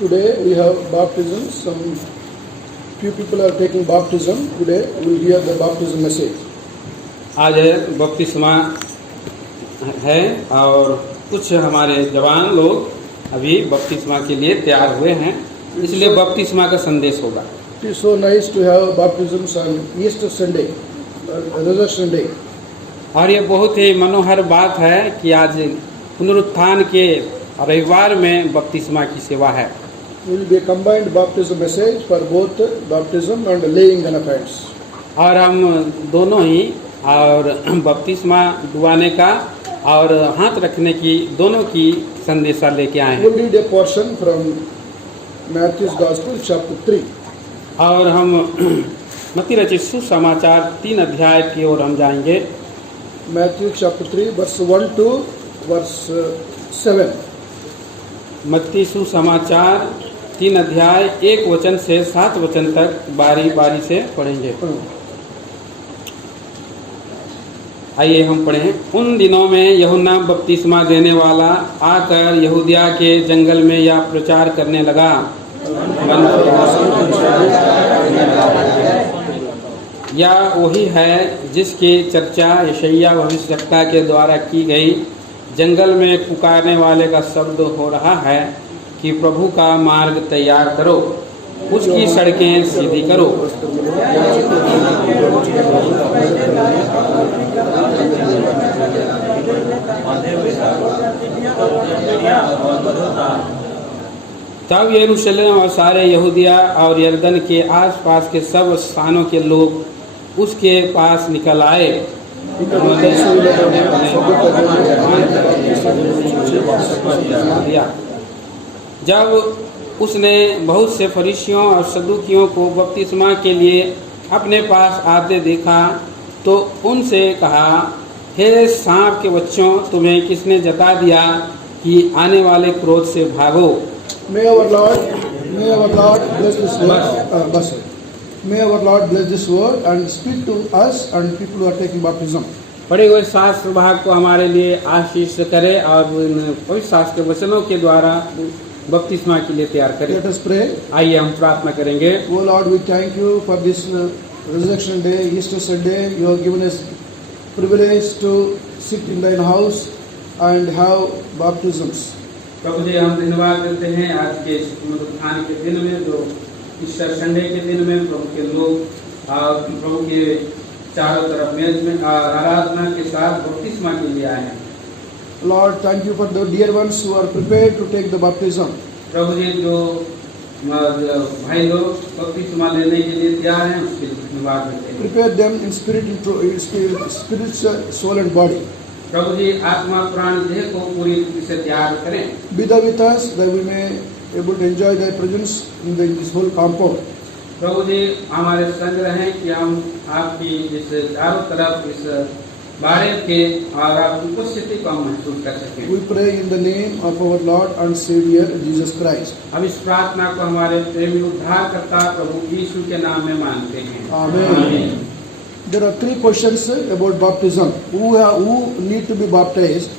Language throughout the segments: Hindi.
Today we have baptism. Some few people are taking baptism. Today we will hear the baptism message. आज बपतिस्मा है और कुछ हमारे जवान लोग अभी बपतिस्मा के लिए तैयार हुए हैं, इसलिए बपतिस्मा का संदेश होगा। It is so nice to have baptisms on Easter Sunday, Resurrection Day. और ये बहुत ही मनोहर बात है कि आज पुनरुत्थान के रविवार में बपतिस्मा की सेवा है। Will be a combined baptism message for both baptism and laying on of hands. और हम दोनों ही और बपतिस्मा डुबाने का और हाथ रखने की दोनों की संदेशा लेके आए हैं। We'll read a portion from Matthew's Gospel, chapter 3. और हम मत्ती रचित सुसमाचार 3 अध्याय की ओर हम जाएंगे। Matthew chapter 3, verse 1 to verse 7. मत्ती सुसमाचार 3 अध्याय 1 वचन से 7 वचन तक बारी बारी से पढ़ेंगे। आइए हम पढ़ें। उन दिनों में यूहन्ना बपतिस्मा देने वाला आकर यहूदिया के जंगल में यह प्रचार करने लगा, या वही है जिसकी चर्चा यशायाह भविष्यवक्ता के द्वारा की गई, जंगल में पुकारने वाले का शब्द हो रहा है कि प्रभु का मार्ग तैयार करो, उसकी सड़कें सीधी करो। तब यरूशलेम और सारे यहूदिया और यरदन के आसपास के सब स्थानों के लोग उसके पास निकल आए। जब उसने बहुत से फरीसियों और सदूकियों को बपतिस्मा के लिए अपने पास आते देखा तो उनसे कहा, हे सांप के बच्चों, तुम्हें किसने जता दिया कि आने वाले क्रोध से भागो। May our Lord bless this word. May our Lord bless this word and speak to us and people who are taking baptism. पढ़े हुए शास्त्र भाग को हमारे लिए आशीष करे और पवित्र शास्त्र के वचनों के द्वारा बपतिस्मा के लिए तैयार करें। Let us pray. आइए हम प्रार्थना करेंगे। Oh Lord, we thank you for this Resurrection Day, Easter Sunday. You have given us privilege to sit in thine house and have baptisms. प्रभु जी, हम धन्यवाद देते हैं आज के पुनरुत्थान के दिन में, जो ईस्टर संडे के दिन में प्रभु के लोग और प्रभु के चारों तरफ मेज में आराधना के साथ बपतिस्मा के लिए आए हैं। Lord, thank you for the dear ones who are prepared to take the baptism. प्रभु जी, जो भाई लोग बपतिस्मा लेने के लिए तैयार हैं, उसके लिए धन्यवाद देते हैं। Prepare them in spirit, soul and body. प्रभु जी, आत्मा प्राण देह को पूरी रीति से तैयार करें। Be thou with us that we may able to enjoy thy presence in this whole compound. प्रभु जी, हमारे संग रहें कि हम आपकी इस चारों तरफ इस बारे के और आपकी उपस्थिति को हम महसूस कर सकें। We pray in the name of our Lord and Savior Jesus Christ. हम इस प्रार्थना को हमारे प्रेमी उद्धारकर्ता प्रभु यीशु के नाम में मानते हैं। Amen. There are 3 questions about baptism. Who need to be baptized?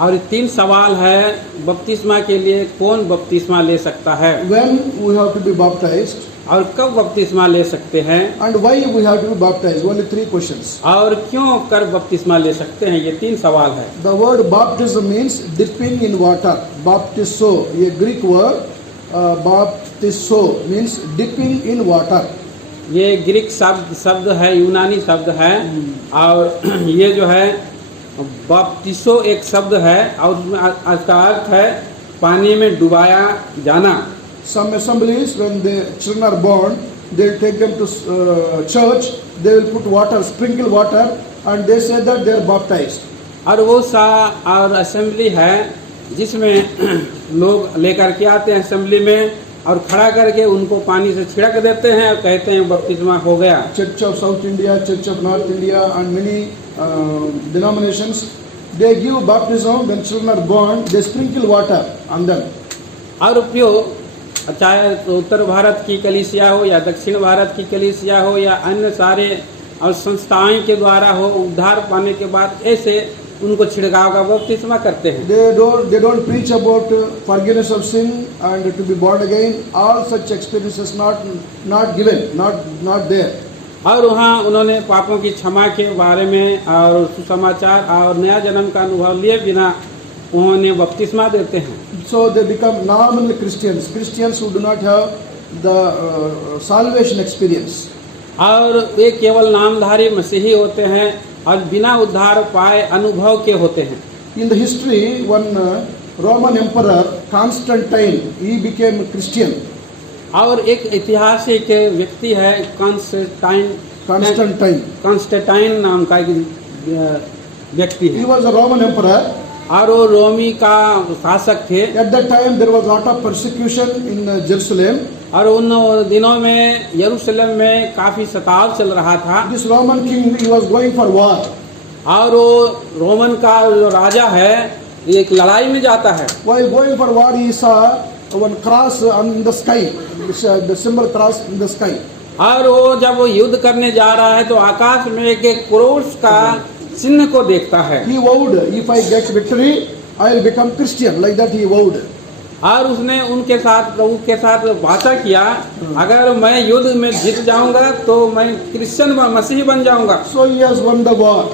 और 3 सवाल है बपतिस्मा के लिए, कौन बपतिस्मा ले सकता है, When we have to be baptized, और कब बपतिस्मा ले सकते हैं, and why we have to be baptized. Only 3 questions. और क्यों कर बपतिस्मा ले सकते हैं, ये 3 सवाल है। The word baptism means dipping in water. Baptizo, a Greek word. Baptizo means dipping in water. ये ग्रीक शब्द है, यूनानी शब्द है, और ये जो है बपतिसो एक शब्द है और उसका अर्थ है पानी में डुबाया जाना। Some assemblies, when the children are born, they will take them to church. They will put water, sprinkle water, and they say that they are baptized. और वो और असेंबली है जिसमें लोग लेकर के आते हैं असेंबली में और खड़ा करके उनको पानी से छिड़क देते हैं और कहते हैं बपतिस्मा हो गया। Church of South India, Church of North India, and many denominations, they give baptism when children are born. They sprinkle water on them. और उपयोग चाहे तो उत्तर भारत की कलीसिया हो या दक्षिण भारत की कलीसिया हो या अन्य सारे और संस्थाएं के द्वारा हो, उद्धार पाने के बाद ऐसे उनको छिड़काव का बपतिस्मा करते हैं। They don't preach about forgiveness of sin and to be born again. All such experiences not given, not there. और वहाँ उन्होंने पापों की क्षमा के बारे में और सुसमाचार और नया जन्म का अनुभव लिए बिना उन्होंने बपतिस्मा देते हैं। So they become nominal Christians who do not have the salvation experience. और वे केवल नामधारी मसीही होते हैं और बिना उद्धार पाए अनुभव के होते हैं। In the history, one Roman emperor Constantine, he became Christian. और एक ऐतिहासिक व्यक्ति है कांस्टेंटाइन नाम का एक व्यक्ति He है was a Roman emperor. और वो रोमी का शासक थे। At that time, there was a lot of persecution in Jerusalem. और उन दिनों में यरूशलेम में काफी सताव चल रहा था। This Roman king, he was going for war. और वो रोमन का जो राजा है एक लड़ाई में जाता है। While going for war, he saw one cross on the sky, the symbol cross in the sky. और वो जब वो युद्ध करने जा रहा है तो आकाश में एक क्रोस का चिन्ह को देखता है। He vowed, if I get victory, I will become Christian. Like that he vowed. और उसने उनके साथ प्रभु के साथ वाचा किया, अगर मैं युद्ध में जीत जाऊंगा तो मैं क्रिश्चियन मसीही बन जाऊंगा। So he has won the war.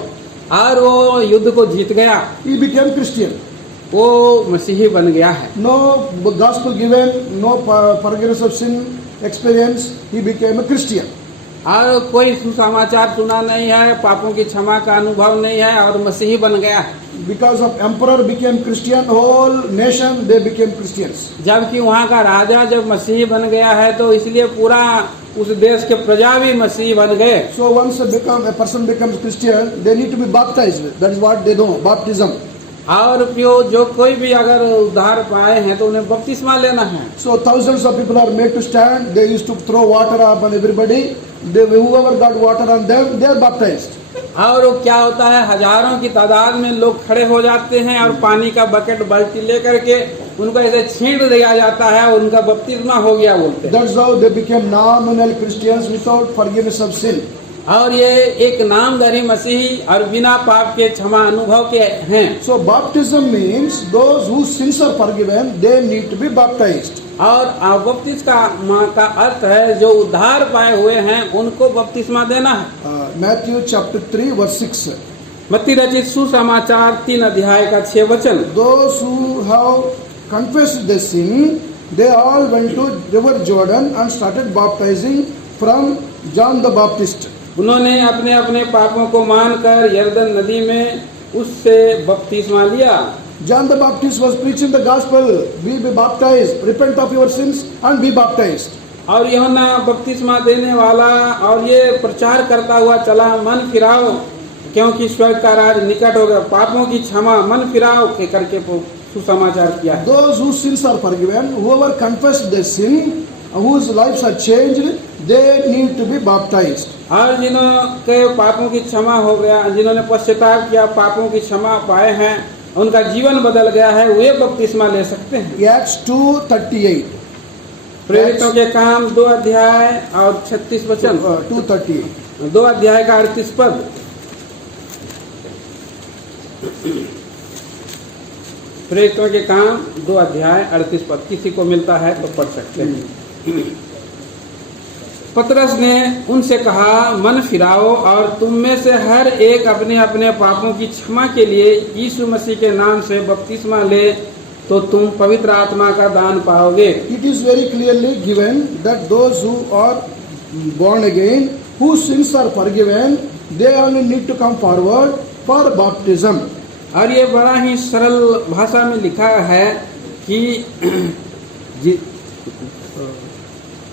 और वो युद्ध को जीत गया, He became Christian. वो मसीही बन गया है। No gospel given, no forgiveness of sin experience. He became a Christian. और कोई सुसमाचार सुना नहीं है, पापों की क्षमा का अनुभव नहीं है और मसीही बन गया है। Because of emperor became Christian, whole nation they became Christians. जबकि वहाँ का राजा जब मसीही बन गया है तो इसलिए पूरा उस देश के प्रजा भी मसीही बन गए। So once a person becomes Christian, they need to be baptized. That is what they know, baptism. और जो कोई भी अगर उद्धार पाए हैं तो उन्हें बपतिस्मा लेना है। So thousands of people are made to stand. They used to throw water upon everybody. Whoever got water on them, they are baptized. और वो क्या होता है, हजारों की तादाद में लोग खड़े हो जाते हैं और पानी का बकेट बाल्टी लेकर के उनको ऐसे छींट दिया जाता है, उनका बपतिस्मा हो गया बोलते हैं। That's how they became nominal Christians without forgiveness of sin. और ये एक नामधारी मसीही और बिना पाप के क्षमा अनुभव के हैं। So baptism means those whose sins are forgiven, they need to be baptized. और बपतिस्मा का अर्थ है जो उद्धार पाए हुए हैं उनको बपतिस्मा देना है। Matthew chapter 3 verse 6. मत्ती रचित सुसमाचार 3 अध्याय का 6 वचन। Those who have confessed their sin, they all went to river Jordan and started baptizing from John the Baptist. उन्होंने अपने अपने पापों को मानकर यरदन नदी में उससे बपतिस्मा लिया। John the Baptist was preaching the gospel. Be baptized, repent of your sins and be baptized. और यूहन्ना बपतिस्मा देने वाला और ये प्रचार करता हुआ चला, मन फिराओ क्योंकि स्वर्ग का राज निकट हो गया, पापों की क्षमा, मन फिराओ के करके सुसमाचार किया। Those whose sins are forgiven, whoever confessed their sin, whose lives are changed, they need to be baptized. और जिन्हों के पापों की क्षमा हो गया, जिन्होंने पश्चाताप किया, पापों की क्षमा पाए हैं, उनका जीवन बदल गया है, वे बपतिस्मा ले सकते हैं। Acts 2:38. प्रेरितों के काम 2 अध्याय और 36 वचन। 2:38. 2 अध्याय का 38 पद। प्रेरितों के काम 2 अध्याय 38 पद, किसी को मिलता है तो पढ़ सकते हैं। पतरस ने उनसे कहा, मन फिराओ और तुम में से हर एक अपने अपने पापों की क्षमा के लिए यीशु मसीह के नाम से बपतिस्मा ले तो तुम पवित्र आत्मा का दान पाओगे। It is very clearly given that those who are born again, whose sins are forgiven, they only need to come forward for baptism. और ये बड़ा ही सरल भाषा में लिखा है कि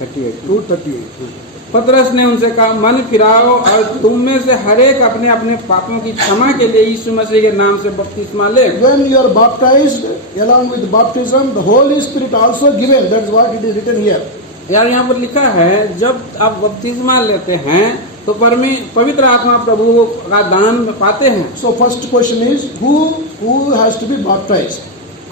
2:38. पतरस ने उनसे कहा, मन फिराओ और तुम में से हर एक अपने अपने पापों की क्षमा के लिए यीशु मसीह के नाम से बपतिस्मा ले। When you are baptized, along with baptism, the Holy Spirit also given. That's what it is written here. यार यहाँ पर लिखा है, जब आप बपतिस्मा लेते हैं तो पवित्र आत्मा प्रभु का दान पाते हैं। So first question is, who has to be baptized?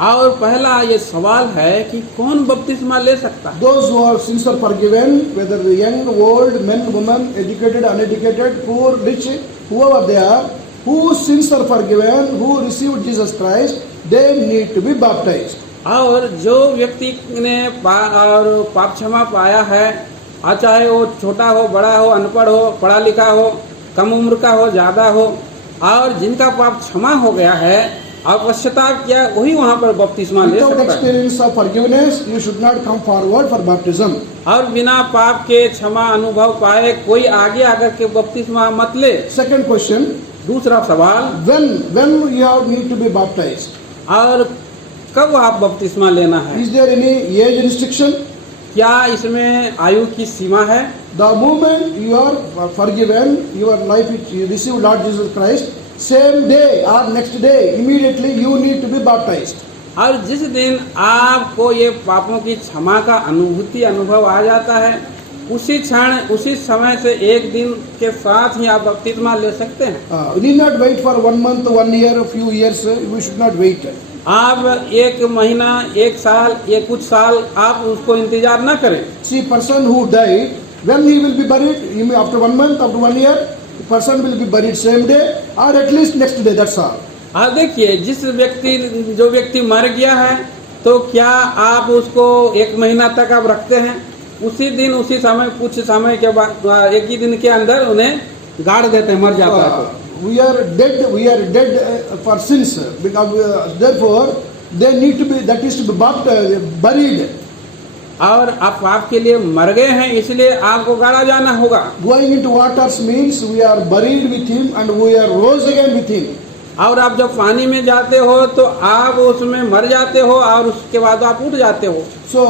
और पहला ये सवाल है कि कौन बपतिस्मा ले सकता है? Those who are sins are forgiven, whether the young, old, men, women, educated, uneducated, poor, rich, whoever they are, whose sins are forgiven, who received Jesus Christ, they need to be baptized. और जो व्यक्ति ने और पाप क्षमा पाया है, चाहे वो छोटा हो, बड़ा हो, अनपढ़ हो, पढ़ा लिखा हो, कम उम्र का हो, ज़्यादा हो, और जिनका पाप क्षमा हो गया है और पश्चाताप किया, वही वहाँ पर बपतिस्मा ले Without सकता है। experience of forgiveness, you should not come forward for baptism. और बिना पाप के क्षमा अनुभव पाए कोई आगे आकर के बपतिस्मा मत ले। Second question, दूसरा सवाल, when you have need to be baptized? और कब आप बपतिस्मा लेना है? Is there any age restriction? क्या इसमें आयु की सीमा है? The moment you are forgiven, your life you receive Lord Jesus Christ, same day or next day, immediately you need to be baptized. और जिस दिन आपको ये पापों की क्षमा का अनुभव आ जाता है, उसी क्षण उसी समय से एक दिन के साथ ही आप बपतिस्मा ले सकते हैं। You need not wait for 1 month, 1 year, a few years. We should not wait. आप एक महीना, एक साल, या कुछ साल आप उसको इंतजार न करें। See, person who died, when he will be buried, after 1 month, after 1 year, the person will be buried same day or at least next day. That's all. आप देखिए, जो व्यक्ति मर गया है, तो क्या आप उसको एक महीना तक आप रखते हैं? उसी दिन उसी समय, कुछ समय के बाद, एक ही दिन के अंदर उन्हें गाड़ देते हैं, मर जाता है। We are dead for sins, because therefore they need to be, that is to be buried. और आप पाप के लिए मर गए हैं, इसलिए आपको गाड़ा जाना होगा। Going into waters means we are buried with him and we are rose again with him. और आप जब पानी में जाते हो तो आप उसमें मर जाते हो और उसके बाद आप उठ जाते हो। So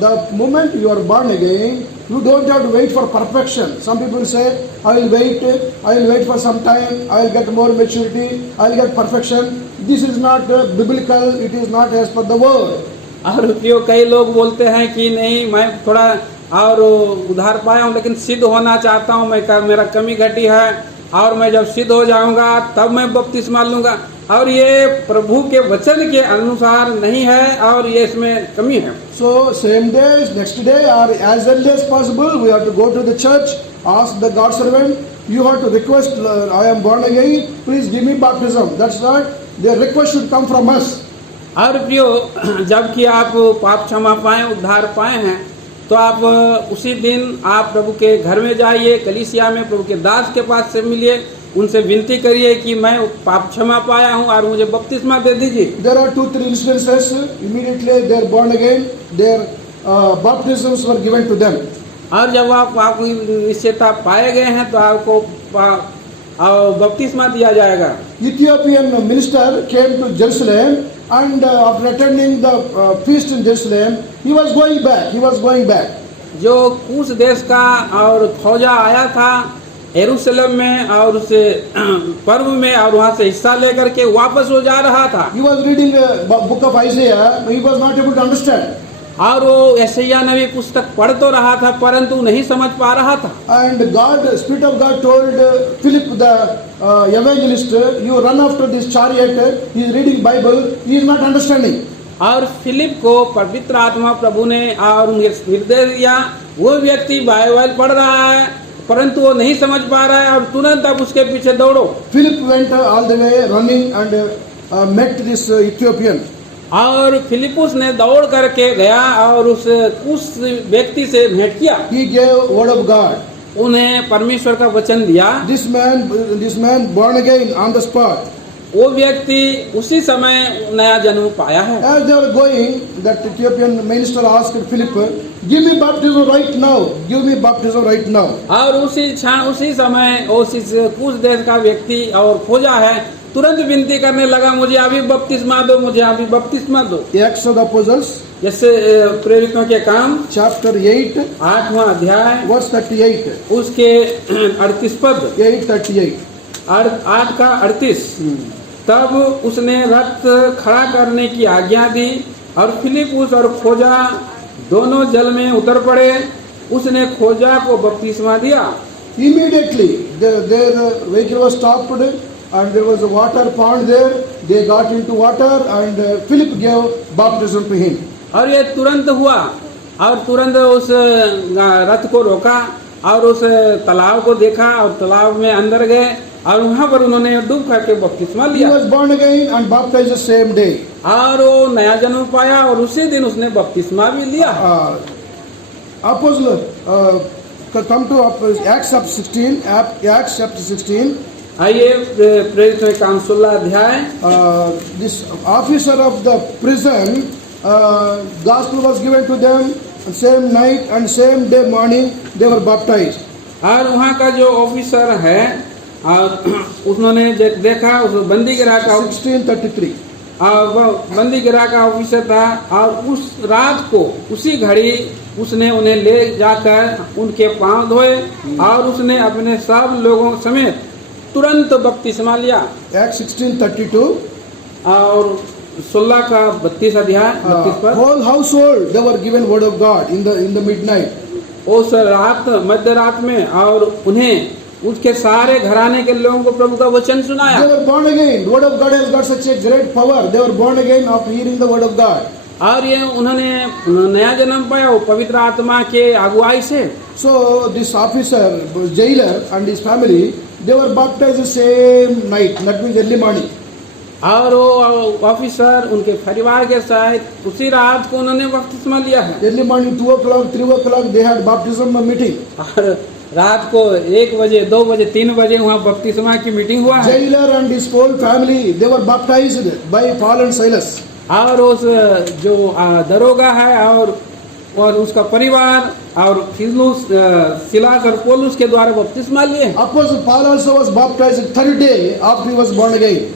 the moment you are born again, you don't have to wait for perfection. Some people say, I will wait for some time, I will get more maturity, I will get perfection. This is not biblical, it is not as per the word. और जो कई लोग बोलते हैं कि नहीं, मैं थोड़ा और उधार पाया हूँ, लेकिन सिद्ध होना चाहता हूँ, मेरा कमी घटी है, और मैं जब सिद्ध हो जाऊंगा तब मैं बपतिस्मा लूंगा। और ये प्रभु के वचन के अनुसार नहीं है, और ये इसमें कमी है। So same day, next day, or as early as possible, we have to go to the church, ask the God servant, you have to request, I am born again, please give me baptism. That's right, the request should come from us. और प्रियो, जबकि आप पाप क्षमा पाए, उद्धार पाए हैं, तो आप उसी दिन आप प्रभु के घर में जाइए, कलीसिया में प्रभु के दास के पास से मिलिए, उनसे विनती करिए कि मैं पाप क्षमा पाया हूँ और मुझे बपतिस्मा दे दीजिए। There are 2-3 instances. Immediately they are born again, their baptisms were given to them. और जब आप पाप की निश्चयता पाए गए हैं तो आपको बपतिस्मा दिया जाएगा। Ethiopian minister came to Jerusalem, and after attending the feast in Jerusalem, he was going back. जो कूश देश का और फौजा आया था यरूशलेम में और उस पर्व में, और वहाँ से हिस्सा लेकर के वापस वो जा रहा था। He was reading the book of Isaiah, he was not able to understand. और वो यशायाह नबी पुस्तक पढ़ तो रहा था, परंतु नहीं समझ पा रहा था। And Spirit of God told Philip the evangelist, you run after this chariot, he is reading Bible, he is not understanding. और फिलिप को पवित्र आत्मा प्रभु ने और निर्देश दिया, वो व्यक्ति बाइबल पढ़ रहा है परंतु वो नहीं समझ पा रहा है, और तुरंत आप उसके पीछे दौड़ो। Philip went all the way running and met this Ethiopian. और फिलिपुस ने दौड़ करके गया और उस व्यक्ति से भेंट किया। He gave word of God. उन्हें परमेश्वर का वचन दिया। This man born again on the spot. वो व्यक्ति उसी समय नया जन्म पाया है। As they were going, that Ethiopian minister asked Philip, give me baptism right now. Give me baptism right now. और उसी क्षण उसी समय उस कुछ देश का व्यक्ति और खोजा है, तुरंत विनती करने लगा, मुझे अभी बपतिस्मा दो, मुझे अभी बपतिस्मा दो। Acts of the Apostles, जैसे प्रेरितों के काम chapter 8, 8वां अध्याय, verse 38. उसके 38 पद, 8:38. 8 का 38। तब उसने रथ खड़ा करने की आज्ञा दी और फिलिपुस और खोजा दोनों जल में उतर पड़े। उसने खोजा को बपतिस्मा दिया। Immediately their vehicle was stopped and there was a water pond there. They got into water and Philip gave baptism to him. और ये तुरंत हुआ और तुरंत उस रथ को रोका और उस तालाब को देखा और तालाब में अंदर गए और वहाँ पर उन्होंने डूब करके बपतिस्मा He लिया was born again and baptized the same day. और वो नया जन्म पाया और उसी दिन उसने बपतिस्मा भी लिया। Apostle, come to Acts chapter 16. Acts chapter 16. आइए प्रेरित में काम 16 अध्याय। This officer of the prison, gospel was given to them. Same night and same day morning they were baptized. और वहाँ का जो ऑफिसर है और उन्होंने देखा उस बंदी गिरा का 1633. और वह बंदी गिरा का ऑफिसर था और उस रात को उसी घड़ी उसने उन्हें ले जाकर उनके पांव धोए और उसने अपने सब लोगों समेत तुरंत बपतिस्मा लिया। Acts 16:32. और 16 का 32 अध्याय 32 पर Whole household they were given word of God in the midnight. उस रात मध्य रात में और उन्हें उसके सारे घराने के लोगों को प्रभु का वचन सुनाया। They were born again. Word of God has got such a great power. They were born again after hearing the word of God. और ये उन्होंने नया जन्म पाया वो पवित्र आत्मा के अगुवाई से। So this officer, jailer and his family, they were baptized the same night. That means early morning. और वो ऑफिसर उनके परिवार के साथ उसी रात को उन्होंने बपतिस्मा लिया है। Early morning, 2 o'clock, 3 o'clock, they had baptism meeting. और रात को 1 बजे 2 बजे 3 बजे वहाँ बपतिस्मा की मीटिंग हुआ है। Jailer and his whole family, they were baptized by Paul and Silas. और उस जो दरोगा है और उसका परिवार और फिलुस सिलास और पौलुस के द्वारा बपतिस्मा लिए। Apostle Paul also was baptized third day after he was born again.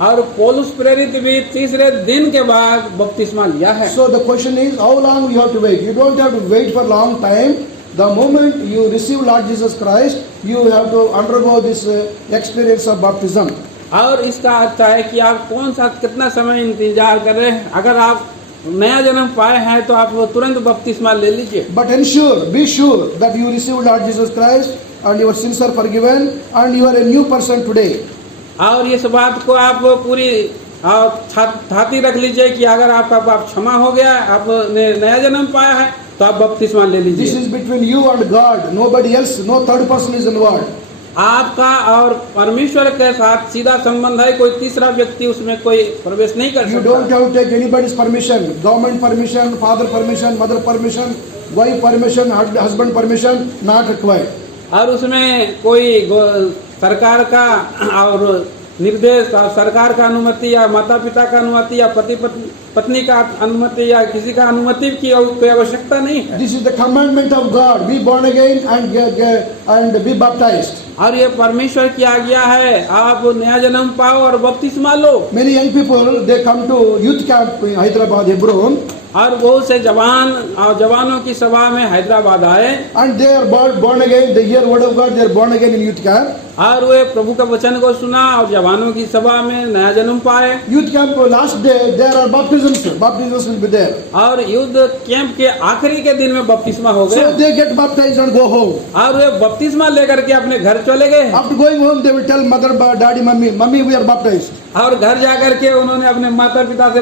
और पौलुस प्रेरित भी तीसरे दिन के बाद बपतिस्मा लिया है। So the question is, how long you have to wait? You don't have to wait for long time. The moment you receive Lord Jesus Christ, you have to undergo this experience of baptism. और इसका अर्थ है कि आप कौन सा कितना समय इंतजार कर रहे हैं। अगर आप नया जन्म पाए हैं तो आप वो तुरंत बपतिस्मा ले लीजिए। But ensure, be sure that you receive Lord Jesus Christ and your sins are forgiven and you are a new person today. और इस बात को आप पूरी छाती रख लीजिए कि अगर आपका पाप क्षमा हो गया, आपने नया जन्म पाया है तो आप बपतिस्मा ले This लीजिए। is between you and God. Nobody else, no third person is involved. आपका और परमेश्वर के साथ सीधा संबंध है, कोई तीसरा व्यक्ति उसमें कोई प्रवेश नहीं कर You don't सकता। have to take anybody's permission. Government permission, father permission, mother permission, wife permission, husband permission, not required. और उसमें कोई सरकार का और निर्देश और सरकार का अनुमति या माता पिता का अनुमति या पति पत्नी का अनुमति या किसी का अनुमति की कोई आवश्यकता नहीं है। This is the commandment of God. Be born again and be baptized. और ये परमेश्वर की आज्ञा है, आप नया जन्म पाओ और बपतिस्मा लो। Many young people, they come to youth camp in Hyderabad, Hebron, और बहुत से जवान और जवानों की सभा में हैदराबाद आए and they are born again. They hear word of God. They are born again in youth camp. और वे प्रभु का वचन को सुना और जवानों की सभा में नया जन्म पाए। Youth camp last day, there are baptisms. Baptisms will be there. और युद्ध कैंप के आखिरी के दिन में बपतिस्मा हो So गए they get baptized and go home. और वे बपतिस्मा लेकर के अपने घर चले गए। After going home, they will tell mother, daddy, mummy, we are baptized. और घर जाकर के उन्होंने अपने माता पिता से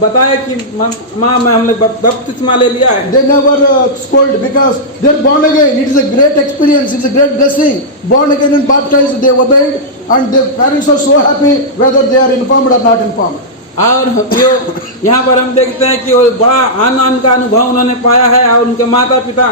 बताया कि माँ मैं हमने बपतिस्मा ले लिया है। They never scold because they are born again. It is a great experience. It is a great blessing. Born again and baptized, they obeyed, and their parents are so happy whether they are informed or not informed. और जो यहाँ पर हम देखते हैं कि वो बड़ा आनंद का अनुभव उन्होंने पाया है और उनके माता पिता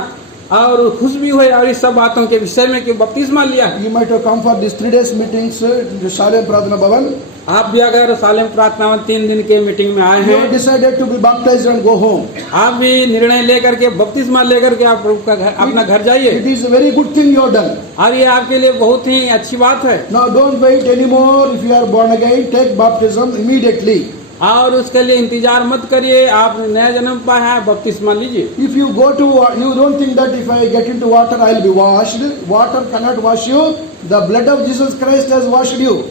और खुश भी हुए और इस सब बातों के विषय में कि बपतिस्मा लिया। You might have come for these 3 days meetings in the Shalem Pradhana Bhavan. आप भी अगर सालेम प्रार्थना में 3 दिन के मीटिंग में आए You have हैं, decided to be baptized and go home. आप भी निर्णय लेकर के बपतिस्मा लेकर के आप प्रभु का घर अपना घर It जाइए is a very good thing you have done. और ये आपके लिए बहुत ही अच्छी बात है। Now don't wait anymore. If you are born again, take baptism immediately. और उसके लिए इंतजार मत करिए, आप नया जन्म पाया है बपतिस्मा लीजिए। If you go to, you don't think that if I get into water, I will be washed. Water cannot wash you. The blood of Jesus Christ has washed you.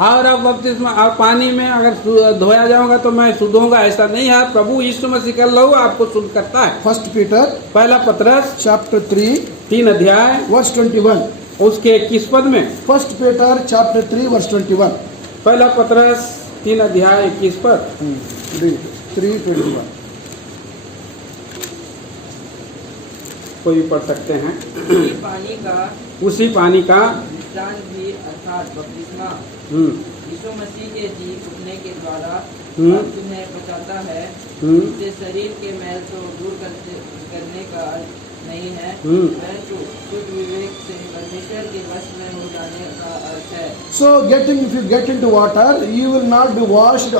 और अब बपतिस्मा और पानी में अगर धोया जाऊंगा तो मैं शुद्ध होऊंगा, ऐसा नहीं है। प्रभु यीशु मसीह का लहू आपको शुद्ध करता है। 1 Peter पहला पत्रस chapter 3 3 अध्याय verse 21. उसके 21 पद में। 1 Peter chapter 3 verse 21. पहला पत्रस 3 अध्याय 21 पद। Read 3:21. कोई भी पढ़ सकते हैं। पानी का उसी पानी का स्नान भी अर्थात बपतिस्मा हम्म, यीशु मसीह के जी उठने के द्वारा हम्म। अब तुम्हें बचाता है। इससे शरीर के मैल को दूर करने का अर्थ नहीं है, परंतु शुद्ध विवेक से परमेश्वर के वश में हो जाने का अर्थ है। So if you get into water, you will not be washed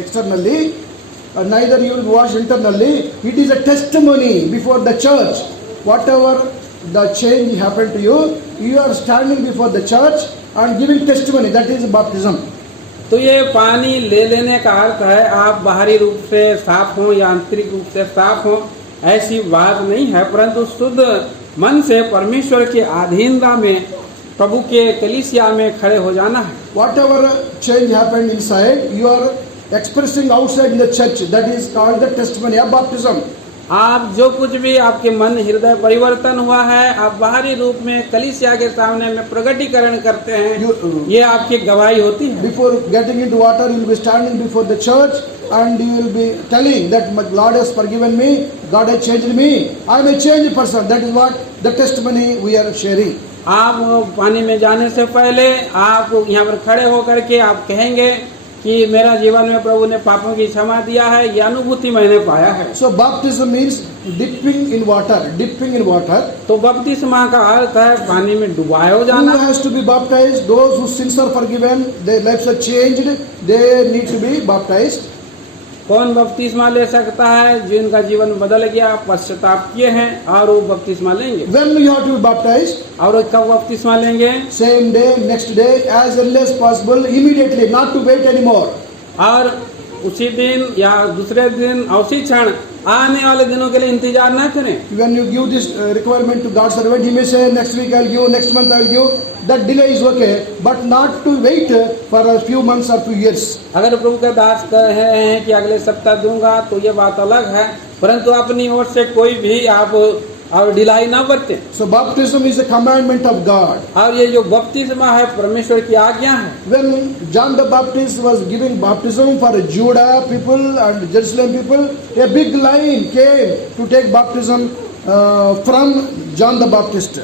externally, neither you will be washed internally. It is a testimony before the church. Whatever the change happened to you, you are standing before the church and giving testimony. That is baptism. तो ये पानी ले लेने का अर्थ है आप बाहरी रूप से साफ हो या आंतरिक रूप से साफ हो, ऐसी बात नहीं है, परंतु शुद्ध मन से परमेश्वर की अधीनता में प्रभु के कलीसिया में खड़े हो जाना है। Whatever change happened inside, you are expressing outside in the church. That is called the testimony of baptism. आप जो कुछ भी आपके मन हृदय परिवर्तन हुआ है, आप बाहरी रूप में कलीसिया के सामने में प्रकटीकरण करते हैं, ये आपकी गवाही होती है। Before getting into water, you will be standing before the church and you will be telling that my Lord has forgiven me, God has changed me, I am a changed person. That is what the testimony we are sharing. आप पानी में जाने से पहले आप यहाँ पर खड़े होकर के आप कहेंगे कि मेरा जीवन में प्रभु ने पापों की क्षमा दिया है, ये अनुभूति मैंने पाया है। So baptism means dipping in water. Dipping in water. तो बपतिस्मा का अर्थ है पानी में डुबाए हो जाना। Who has to be baptized? Those whose sins are forgiven, their lives are changed, they need to be baptized. कौन बपतिस्मा ले सकता है? जिनका जीवन बदल गया, पश्चाताप किए हैं और वो बपतिस्मा लेंगे। When you have to be baptized? और कब बपतिस्मा लेंगे? Same day, next day, as early as possible, immediately, not to wait anymore. और उसी दिन या दूसरे दिन उसी क्षण आने वाले दिनों के लिए इंतजार ना करें। When you give this requirement to God's servant, he may say next week I'll give, next month I'll give. That delay is okay, but not to wait for a few months or few years. अगर प्रभु के दास कह रहे हैं कि अगले सप्ताह दूंगा तो ये बात अलग है, परंतु अपनी ओर से कोई भी आप और ढिलाई ना बरतें। So baptism is a commandment of God. और ये जो बपतिस्मा है परमेश्वर की आज्ञा है। When John the Baptist was giving baptism for Judah people and Jerusalem people, a big line came to take baptism from John the Baptist.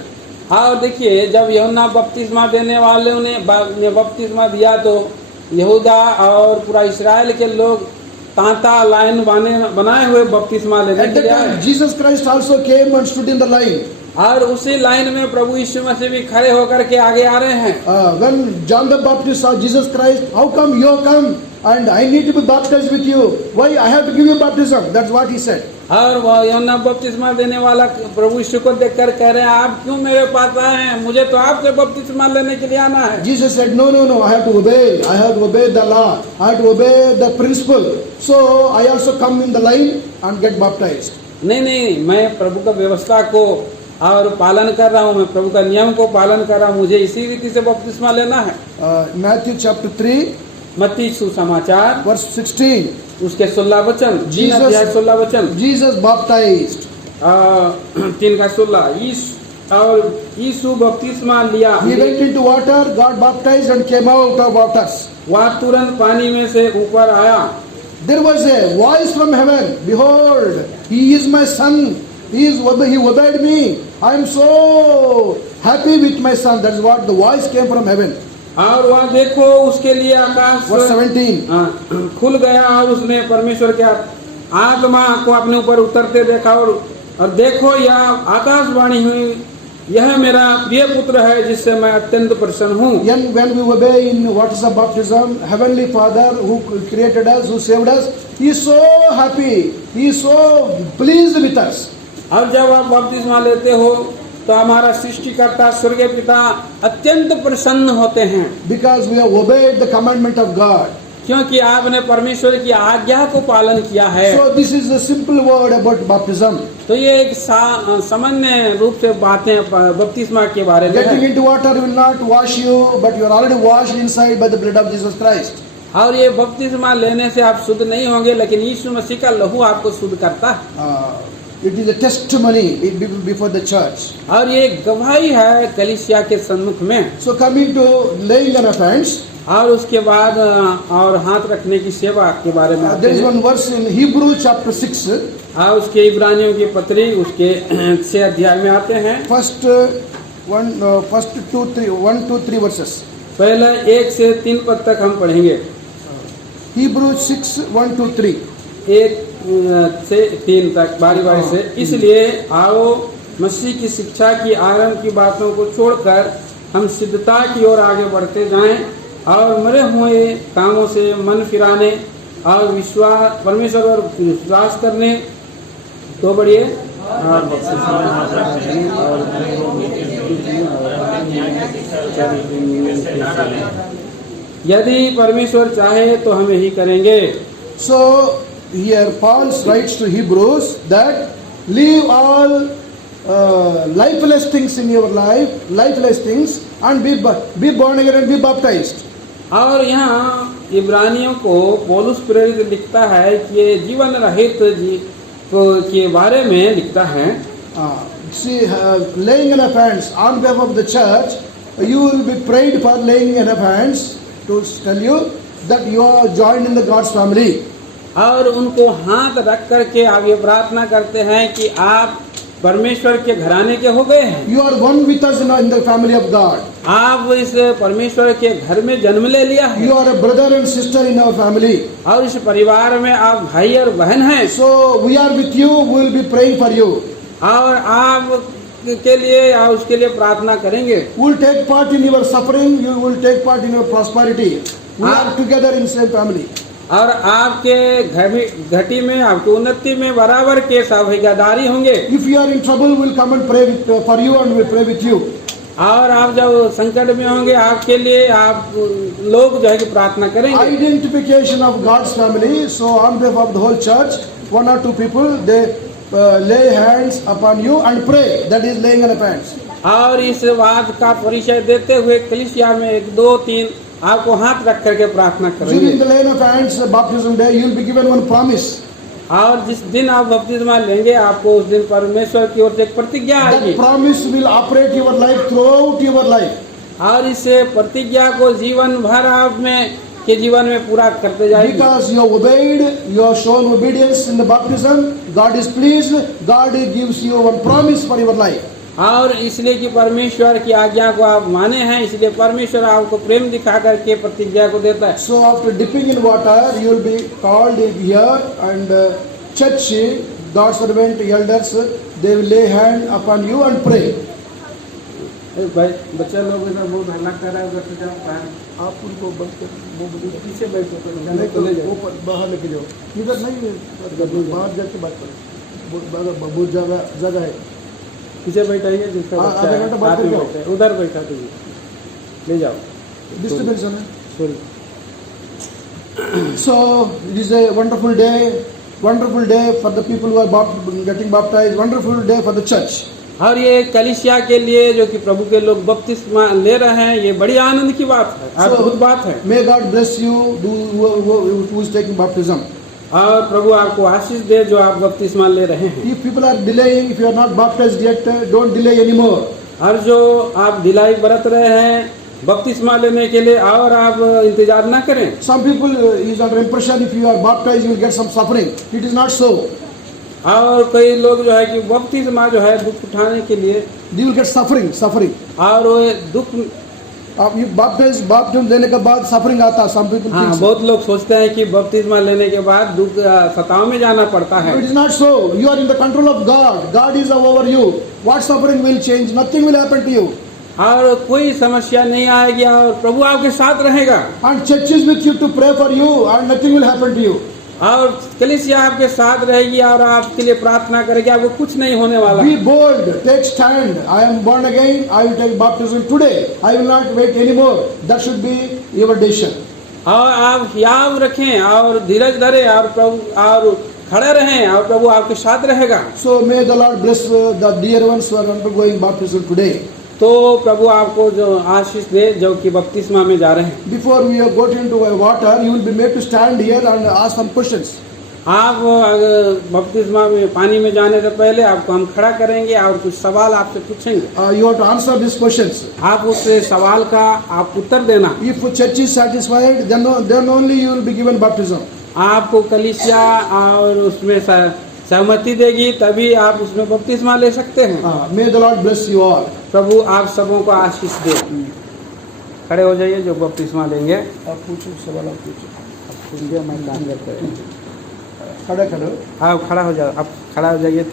और देखिए जब यूहन्ना बपतिस्मा देने वालों ने बपतिस्मा दिया तो यहूदा और पूरा इस्राएल के लोग तांता लाइन बनाए हुए बपतिस्मा लेने At के that लिए आए। time, Jesus Christ also came and stood in the line. और उसी लाइन में प्रभु यीशु मसीह भी खड़े होकर के आगे आ रहे हैं। When John the Baptist saw Jesus Christ, how come you come and I need to be baptized with you? Why I have to give you baptism? That's what he said. और वह यूहन्ना बपतिस्मा देने वाला प्रभु यीशु को देखकर कह रहे हैं आप क्यों मेरे पास आए हैं, मुझे तो आपसे बपतिस्मा लेने के लिए आना है। Jesus said, no, I have to obey. I have to obey the law. I have to obey the principle. So I also come in the line and get baptized. नहीं, मैं प्रभु का व्यवस्था को और पालन कर रहा हूँ, मैं प्रभु का नियम को पालन कर रहा हूँ, मुझे इसी रीति से बपतिस्मा लेना है। Matthew chapter 3, मत्ती सुसमाचार verse 16. उसके 16 वचन, 16 वचन, Jesus baptized. 3:16 और यीशु बपतिस्मा लिया, He went into water, got baptized and came out of waters. वह तुरंत पानी में से ऊपर आया। There was a voice from heaven, behold, he is my son, he obeyed me, I am so happy with my son. That's what the voice came from heaven. और वह देखो उसके लिए आकाश Verse 17. खुल गया और उसने परमेश्वर के आत्मा को अपने ऊपर उतरते देखा और देखो यह आकाशवाणी हुई, यह मेरा प्रिय पुत्र है जिससे मैं अत्यंत प्रसन्न हूँ। When we obey in waters of baptism, Heavenly Father who created us, who saved us, He is so happy, He is so pleased with us. और जब आप बपतिस्मा लेते हो तो हमारा सृष्टिकर्ता स्वर्गीय पिता अत्यंत प्रसन्न होते हैं। Because we have obeyed the commandment of God. क्योंकि आपने परमेश्वर की आज्ञा को पालन किया है। So this is a simple word about baptism. तो ये एक सामान्य रूप से बातें बपतिस्मा के बारे में Getting है। into water will not wash you, but you are already washed inside by the blood of Jesus Christ. और ये बपतिस्मा लेने से आप शुद्ध नहीं होंगे, लेकिन यीशु मसीह का लहू आपको शुद्ध करता है। It is a testimony before the church. और ये गवाही है कलीसिया के सम्मुख में। So coming to laying on of hands, और उसके बाद और हाथ रखने की सेवा के बारे में आते there is हैं। one verse in Hebrew chapter 6. और उसके इब्रानियों की पत्री उसके 6 अध्याय में आते हैं। First first 1 to 3 verses. पहले 1 से 3 पद तक हम पढ़ेंगे। Hebrews 6, 1 to 3. 1 से 3 तक बारी बारी से। इसलिए आओ मसीह की शिक्षा की आरंभ की बातों को छोड़कर हम सिद्धता की ओर आगे बढ़ते जाएं और मरे हुए कामों से मन फिराने और विश्वास परमेश्वर पर विश्वास करने तो बढ़िए यदि परमेश्वर चाहे तो हम यही करेंगे। So here Paul writes to Hebrews that leave all lifeless things in your life, lifeless things, and be born again and be baptized. और यहाँ इब्रानियों को पौलुस प्रेरित लिखता है कि ये जीवन रहित के बारे में लिखता है। See, laying on of hands on behalf of the church, you will be prayed for laying on of hands to tell you that you are joined in the God's family. और उनको हाथ रख करके आप ये प्रार्थना करते हैं कि आप परमेश्वर के घराने के हो गए हैं। You are one with us in the family of God. आप इस परमेश्वर के घर में जन्म ले लिया है। You are a brother and sister in our family. और इस परिवार में आप भाई और बहन हैं। So we are with you. We will be praying for you. और आप के लिए आप उसके लिए प्रार्थना करेंगे। We will take part in your suffering. You will take part in your prosperity. We are together in same family. और आपके घटी में आपकी उन्नति में बराबर के भागीदारी होंगे। If you are in trouble, we will come and pray for you, and we will pray with you. और आप जब संकट में होंगे आपके लिए आप लोग जो है कि प्रार्थना करेंगे। Identification of God's family. So on behalf of the whole church, 1 or 2 people they lay hands upon you and pray. That is laying on of hands. और इस बात का परिचय देते हुए कलीसिया में 1, 2, 3 आपको हाथ रख करके प्रार्थना करेंगे। During the laying of hands baptism day, you will be given one promise. और जिस दिन आप बपतिस्मा लेंगे आपको उस दिन परमेश्वर की ओर से एक प्रतिज्ञा आएगी। That promise will operate your life throughout your life. और इस प्रतिज्ञा को जीवन भर आप में के जीवन में पूरा करते जाएंगे। Because you obeyed, you have shown obedience in the baptism, God is pleased, God gives you one promise for your life. और इसलिए कि परमेश्वर की आज्ञा को आप माने हैं इसलिए परमेश्वर आपको प्रेम दिखा करके प्रतिज्ञा को देता है। So after dipping in water, you will be called here, and church, God's servant, elders, they will lay hand upon you and pray. भाई बच्चा लोग इधर बहुत हल्ला कर रहा है उधर से जाओ आप उनको बंद कर वो पीछे बैठो तो ऊपर बाहर लेके जाओ, इधर नहीं, बाहर जाके बात करो, बहुत जगह है। पीछे बैठाइए जिसका आधा घंटा बात करके उधर बैठा दीजिए ले जाओ डिस्टर्बेंस है ना। Sorry. So it is a wonderful day for the people who are getting baptized, wonderful day for the church. और ये कलीसिया के लिए जो कि प्रभु के लोग बपतिस्मा ले रहे हैं ये बड़ी आनंद की बात है, अद्भुत बात है। May God bless you who is taking baptism. और प्रभु आपको आशीष दे जो आप बपतिस्मा ले रहे हैं। If people are delaying, if you are not baptized yet, don't delay anymore. और जो आप ढिलाई बरत रहे हैं बपतिस्मा लेने के लिए और आप इंतजार ना करें। Some people is under impression if you are baptized you will get some suffering. It is not so. और कई लोग जो है कि बपतिस्मा जो है दुख उठाने के लिए You will get suffering. और वो दुख आप ये baptism लेने के बाद suffering आता है। Some people हाँ think so. बहुत लोग सोचते हैं कि बपतिस्मा लेने के बाद दुख सताव में जाना पड़ता है। It is not so. You are in the control of God. God is over you. What suffering will change? Nothing will happen to you. और कोई समस्या नहीं आएगी और प्रभु आपके साथ रहेगा। And church is with you to pray for you, and nothing will happen to you. और कलीसिया आपके साथ रहेगी और आपके लिए प्रार्थना करेगी, आपको कुछ नहीं होने वाला। Be bold, take stand. I am born again. I will take baptism today. I will not wait anymore. That should be your decision. और आप याद रखें और धीरज धरे और प्रभु और खड़े रहें और प्रभु आपके साथ रहेगा। So may the Lord bless the dear ones who are undergoing baptism today. तो प्रभु आपको जो आशीष दे जो कि बपतिस्मा में जा रहे हैं। Before we have got into water, you will be made to stand here and ask some questions. आप बपतिस्मा में पानी में जाने से पहले आपको हम खड़ा करेंगे और कुछ सवाल आपसे पूछेंगे। You have to answer these questions. आप उस सवाल का आप उत्तर देना। If church is satisfied, then only you will be given baptism. आपको कलीसिया और उसमें सहमति देगी तभी आप उसमें बपतिस्मा ले सकते हैं। May the Lord bless you all. प्रभु आप सबों को आशीष दे। खड़े हो जाइए जो बपतिस्मा लेंगे। आप पूछो, सवाल आप पूछो। मैं काम करते हैं। खड़े खड़े आप खड़ा हो जाओ, आप खड़ा हो जाइए।